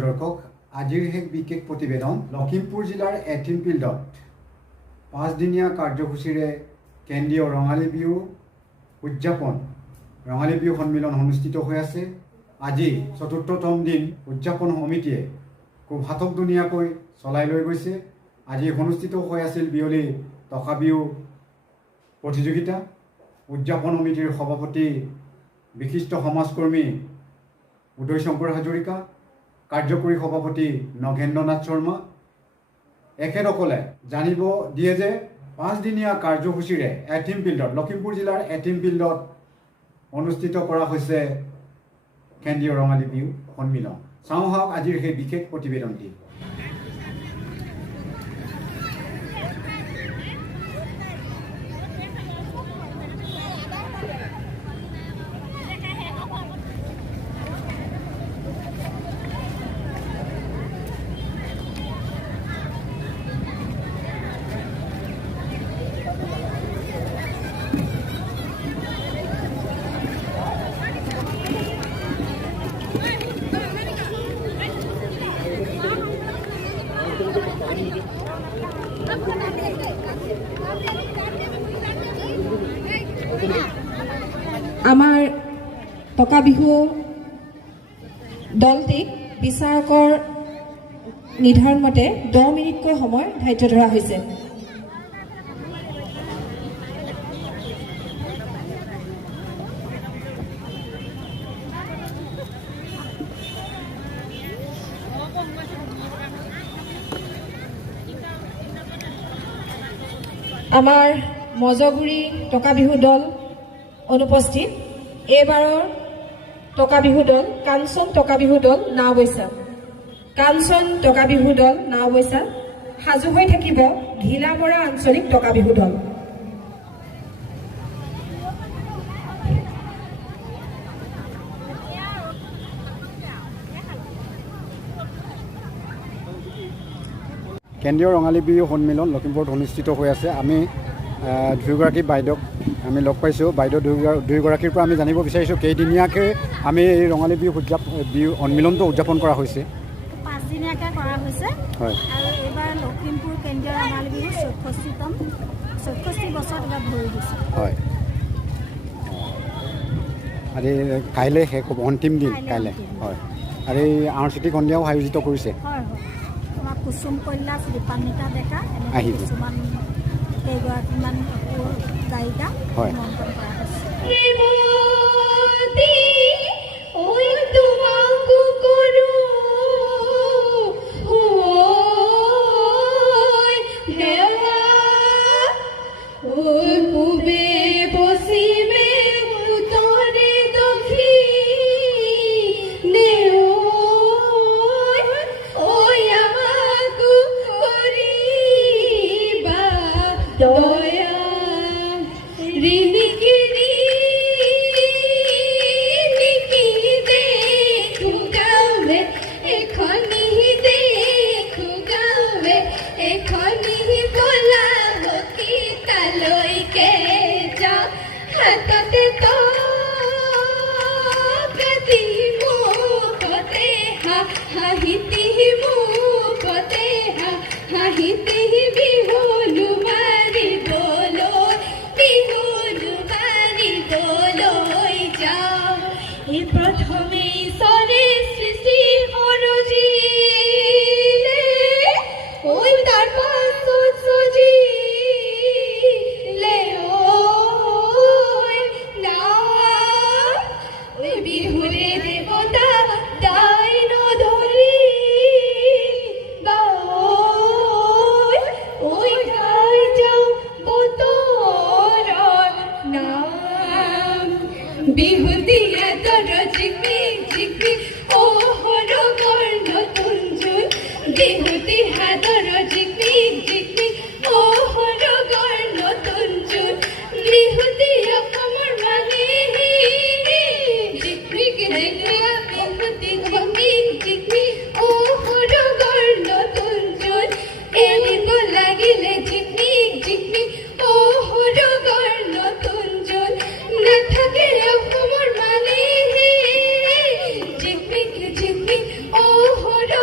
প্ৰিয় দৰ্শক, আজিৰ এক বিশেষ প্ৰতিবেদন লখিমপুৰ জিলাৰ এটিম ফিল্ডত 5 দিনীয়া কাৰ্যসূচীৰে কেন্দ্ৰীয় ৰঙালী বিহু উদযাপন ৰঙালী বিহু সন্মিলন অনুষ্ঠিত হৈ আছে। আজি চতুৰ্থতম দিন উদযাপন সমিতিয়ে খুব হাতকধুনীয়াকৈ চলাই লৈ গৈছে। আজি অনুষ্ঠিত হৈ আছিল বিয়লি টকা বিহু প্ৰতিযোগিতা। উদযাপন সমিতিৰ সভাপতি বিশিষ্ট সমাজকৰ্মী উদয় শংকৰ হাজৰিকা, কাৰ্যকৰী সভাপতি নগেন্দ্ৰ নাথ শৰ্মা এখেতসকলে জানিব দিয়ে যে 5 দিনীয়া কাৰ্যসূচীৰে এটিম ফিল্ডত লখিমপুৰ জিলাৰ এটিম ফিল্ডত অনুষ্ঠিত কৰা হৈছে কেন্দ্ৰীয় ৰঙালী বিহু সন্মিলন। চাওঁ আহক আজিৰ সেই বিশেষ প্ৰতিবেদনটি। আমাৰ টকা বিহু দলটিক বিচাৰকৰ নিৰ্ধাৰণ মতে 10 মিনিটকৈ সময় ধাৰ্য ধৰা হৈছে। আমাৰ মজগুৰি টকা বিহু দল অনুপস্থিত। এইবাৰৰ টকা বিহু দল কাঞ্চন টকা বিহু দল নাওবৈচা। কাঞ্চন টকা বিহু দল নাওবৈচা সাজু হৈ থাকিব ঘিলামৰা আঞ্চলিক টকা বিহু দল। কেন্দ্ৰীয় ৰঙালী বিহু সন্মিলন লখিমপুৰত অনুষ্ঠিত হৈ আছে। আমি দুয়োগৰাকী বাইদেউক আমি লগ পাইছোঁ। বাইদেউ দুয়োগৰাকীৰ পৰা আমি জানিব বিচাৰিছোঁ কেইদিনীয়াকৈ আমি এই ৰঙালী বিহু সন্মিলনটো উদযাপন কৰা হৈছে। 5 দিনীয়াকৈ কৰা হৈছে। হয়। আৰু এইবাৰ লখিমপুৰ কেন্দ্ৰীয় ৰঙালী বিহু 64 বছৰত এবাৰ ভৰি দিছে। হয়। আজি কাইলৈ শেষ হ'ব, অন্তিম দিন কাইলৈ। হয়। আৰু এই আউটচিটি সন্ধিয়াও আয়োজিত কৰিছে। হয় হয়। তোমাৰ কুসুম কন্যা, শ্ৰীপান্বিতা ডেকা আহিব। কিছুমান কেইগৰাকীমান গায়িকা নিমন্ত্ৰণ কৰা হৈছে। Oh,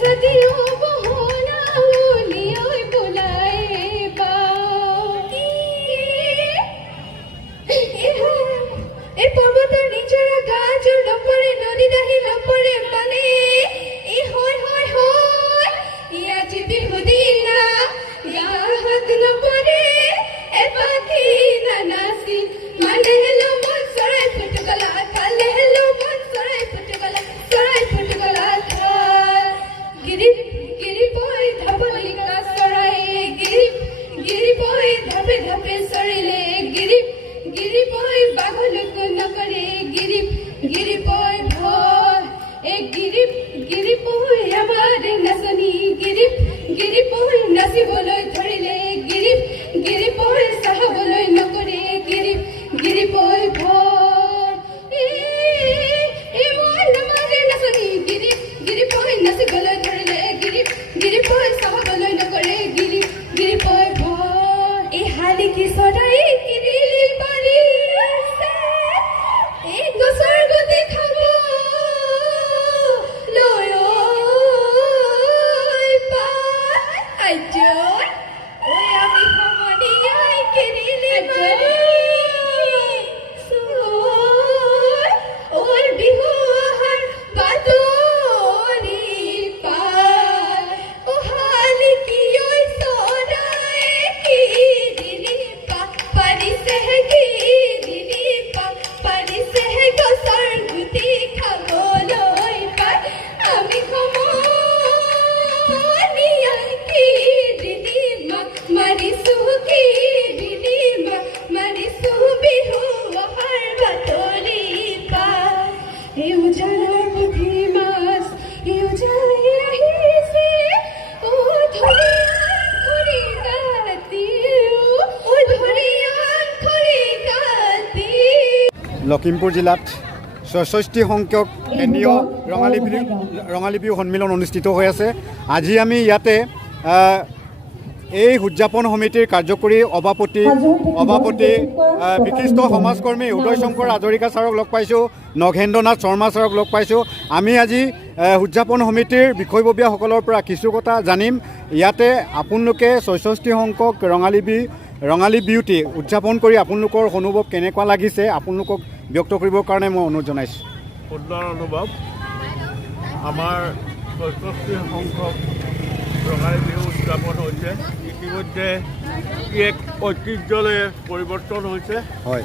सदियों बहोना लियोय बुलाए बा ए पर्वतर निचरा गाछ लपरे नदी दाही लपरे पाने ए होय होय होय या जिबि हुदिना या हाथ लपरे ए पाखी ना नासी माने हेलो मन सराय फुट गला काले हेलो मन सराय फुट गला था गिरी गिरी बोय धपलिका सराय गिरी बोय धपे धपे सरिले गिरी बोय बागल को न करे गिरी बोय भोर ए गिरी बोय हमारे नसनी गिरी बोय नसी बोलय धरिले गिरी बोय साह बोलय न करे गिरी बोय भोर ए मोल हमारे नसनी गिरी बोय नसी बोलय धरिले गिरी बोय साह बोलय न करे गिरी बोय भोर ए हाली की सदाई गिरिली पाली एक दोसर को देखाबो লয় পায় আজয় ওই আমি খমনি আই কিনিলি মানি সুর ওর বিহু আহার বাতরি পায় ও হালি কি ওই সরায় কি দিলি পারিসে কি দিলি পারিসে গোসর গুতি খাবো লয় পায় আমি খমনি আই কি দিলি মারিসু কি দিলি মারিসু বিহু আহার বাতরি পায় এই উজালার বুদ্ধি মাস এই উজালাই আহিছে ও ধরি কাতি ও ধরি কাতি লখিমপুৰ জিলাত ৬৬ সংখ্যক কেন্দ্ৰীয় ৰঙালী বিহু সন্মিলন অনুষ্ঠিত হৈ আছে। আজি আমি ইয়াতে এই উদযাপন সমিতিৰ কাৰ্যকৰী সভাপতি বিশিষ্ট সমাজকৰ্মী উদয় শংকৰ হাজৰিকা ছাৰক লগ পাইছোঁ, নগেন্দ্ৰনাথ শৰ্মা ছাৰক লগ পাইছোঁ। আমি আজি উদযাপন সমিতিৰ বিষয়ববীয়াসকলৰ পৰা কিছু কথা জানিম। ইয়াতে আপোনালোকে ৬৬ সংখ্যক ৰঙালী বিহুটি উদযাপন কৰি আপোনালোকৰ অনুভৱ কেনেকুৱা লাগিছে আপোনালোকক ব্যক্ত কৰিবৰ কাৰণে মই অনুৰোধ জনাইছোঁ। সুন্দৰ অনুভৱ। আমাৰ ৬৬ সংখ্যক ৰঙালী বিহু উদযাপন হৈছে। ইতিমধ্যে ই এক ঐতিহ্যলৈ পৰিৱৰ্তন হৈছে হয়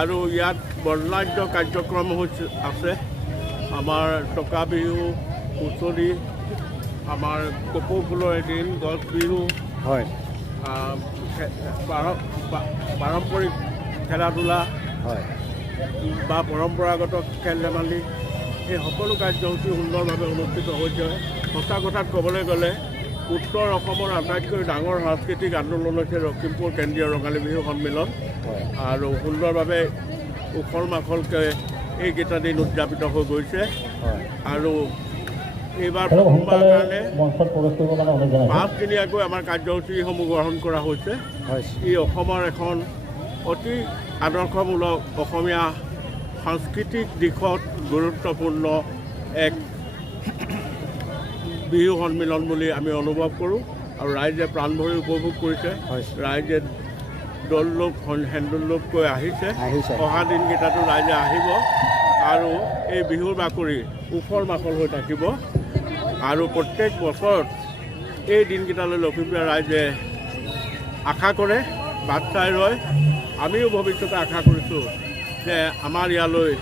আৰু ইয়াত বৰ্ণাঢ্য কাৰ্যক্ৰম আছে। আমাৰ টকা বিহু, হুঁচৰি, আমাৰ কপৌ ফুলৰ এদিন, গছ বিহু, হয় পাৰম্পৰিক খেলা ধূলা হয় বা পৰম্পৰাগত খেল ধেমালি, এই সকলো কাৰ্যসূচী সুন্দৰভাৱে অনুষ্ঠিত হৈছে। সঁচা কথাত ক'বলৈ গ'লে উত্তৰ অসমৰ আটাইতকৈ ডাঙৰ সাংস্কৃতিক আন্দোলন হৈছে লখিমপুৰ কেন্দ্ৰীয় ৰঙালী বিহু সন্মিলন আৰু সুন্দৰভাৱে উখল মাখলকৈ এইকেইটা দিন উদযাপিত হৈ গৈছে আৰু এইবাৰ প্ৰথমবাৰৰ কাৰণে 5দিনীয়াকৈ আমাৰ কাৰ্যসূচীসমূহ গ্ৰহণ কৰা হৈছে। ই অসমৰ এখন অতি আদৰ্শমূলক অসমীয়া সাংস্কৃতিক দিশত গুৰুত্বপূৰ্ণ এক বিহু সন্মিলন বুলি আমি অনুভৱ কৰোঁ আৰু ৰাইজে প্ৰাণ ভৰি উপভোগ কৰিছে। ৰাইজে দল লোক হেন্দোল লোককৈ আহিছে। অহা দিনকেইটাতো ৰাইজে আহিব আৰু এই বিহুৰ বাকৰি উখল মাখল হৈ থাকিব আৰু প্ৰত্যেক বছৰত এই দিনকেইটালৈ লখিমপুৰ ৰাইজে আশা কৰে, বাট চাই ৰয়। আমিও ভৱিষ্যতে আশা কৰিছোঁ যে আমাৰ ইয়ালৈ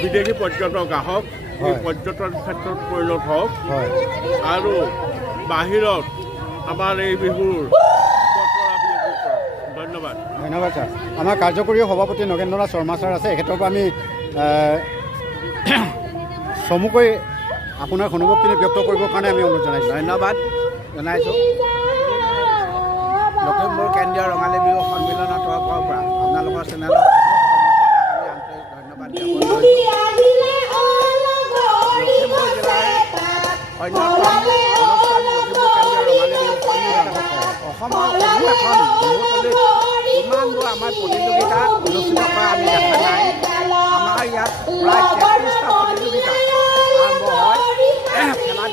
বিদেশী পৰ্যটক আহক, এই পৰ্যটন ক্ষেত্ৰত পৰিণত হওক আৰু বাহিৰত আমাৰ এই বিহুৰ ধন্যবাদ। ধন্যবাদ ছাৰ। আমাৰ কাৰ্যকৰী সভাপতি নগেন্দ্ৰনাথ শৰ্মা ছাৰ আছে, এখেতৰ পৰা আমি চমুকৈ আপোনাৰ অনুভৱখিনি ব্যক্ত কৰিবৰ কাৰণে আমি অনুৰোধ জনাইছোঁ। ধন্যবাদ জনাইছোঁ। লখিমপুৰ কেন্দ্ৰীয় ৰঙালী বিহু সন্মিলনৰ তৰফৰ পৰা আপোনালোকৰ চেনেলত আমি আন্তৰিক ধন্যবাদ জ্ঞাপন কৰিছোঁ। লখিমপুৰ জিলাৰ অন্যতম অনুষ্ঠান লখিমপুৰ কেন্দ্ৰীয় ৰঙালী বিহু সন্মিলন অসমৰ কোনো এখন বিহুতলীত ইমানবোৰ আমাৰ প্ৰতিযোগিতা অনুষ্ঠিত কৰা আমি দেখা নাই। আমাৰ ইয়াত প্ৰায় 33টা প্ৰতিযোগিতা আৰম্ভ হয়। খেলা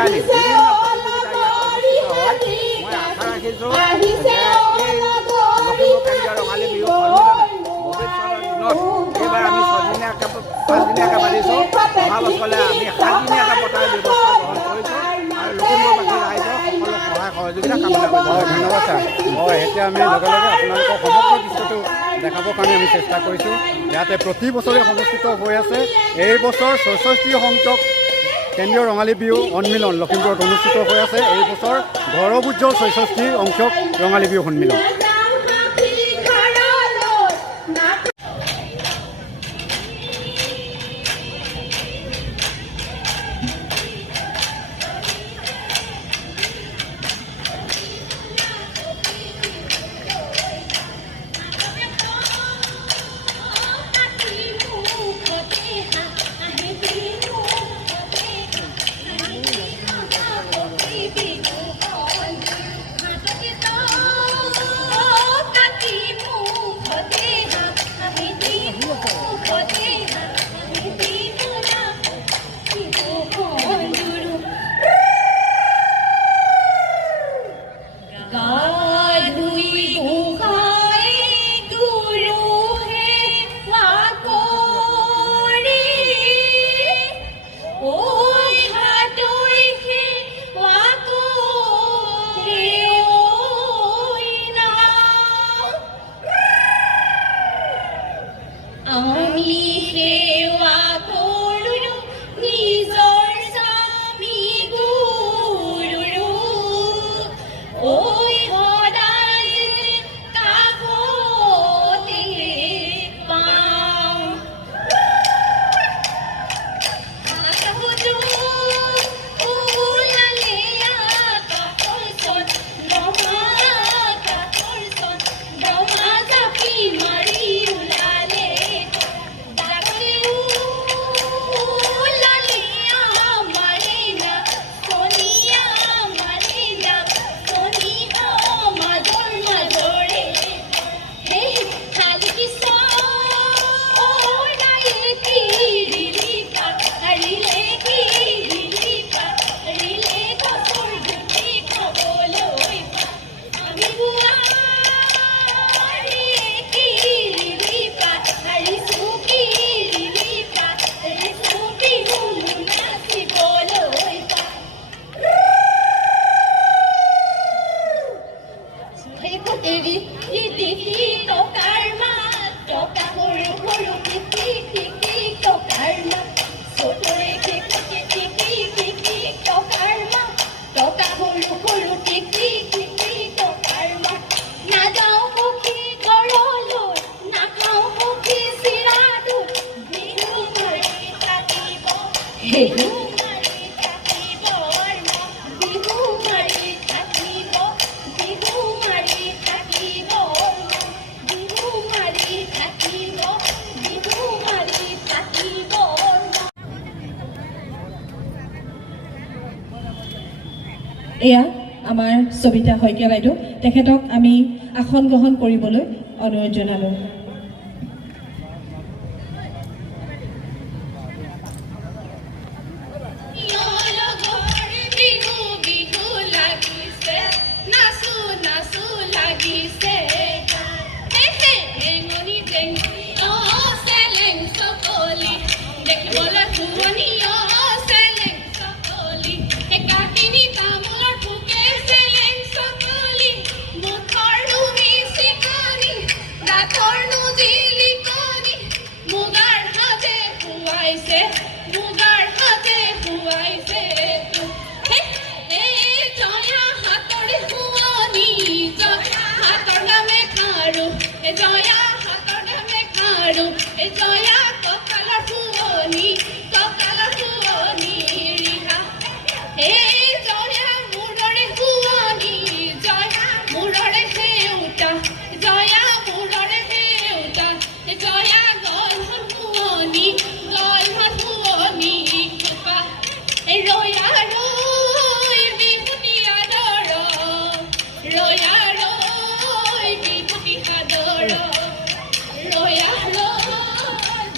ইত্যাদি বিভিন্ন প্ৰতিযোগিতা ইয়াত অনুষ্ঠিত হয় মই আশা ৰাখিছোঁ যে এই লখিমপুৰ কেন্দ্ৰীয় ৰঙালী বিহু ভৱিষ্যতৰ দিনত এইবাৰ আমি 5দিনীয়াকৈ পাতিছোঁ অহা বছৰলৈ আমি 7দিনীয়াকৈ পতাৰ ব্যৱস্থা গ্ৰহণ কৰিছোঁ আৰু লখিমপুৰবাসী ৰাইজক সকলো সহায় সহযোগিতা কামনা কৰিছোঁ ধন্যবাদ ছাৰ হয় এতিয়া আমি লগে লগে আপোনালোকৰ সমগ্ৰ দৃশ্যটো দেখাবৰ কাৰণে আমি চেষ্টা কৰিছোঁ ইয়াতে প্ৰতি বছৰে অনুষ্ঠিত হৈ আছে এই বছৰ ৬৬ সংখ্যক কেন্দ্ৰীয় ৰঙালী বিহু সন্মিলন লখিমপুৰত অনুষ্ঠিত হৈ আছে এই বছৰ গৌৰৱোজ্জ্বল ৬৬ সংখ্যক ৰঙালী বিহু সন্মিলন এয়া আমাৰ সবিতা শইকীয়া বাইদেউ তেখেতক আমি আসন গ্ৰহণ কৰিবলৈ অনুৰোধ জনালোঁ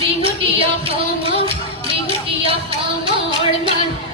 বিহুটিয়া খামা বিহুটিয়া খামাৰ মান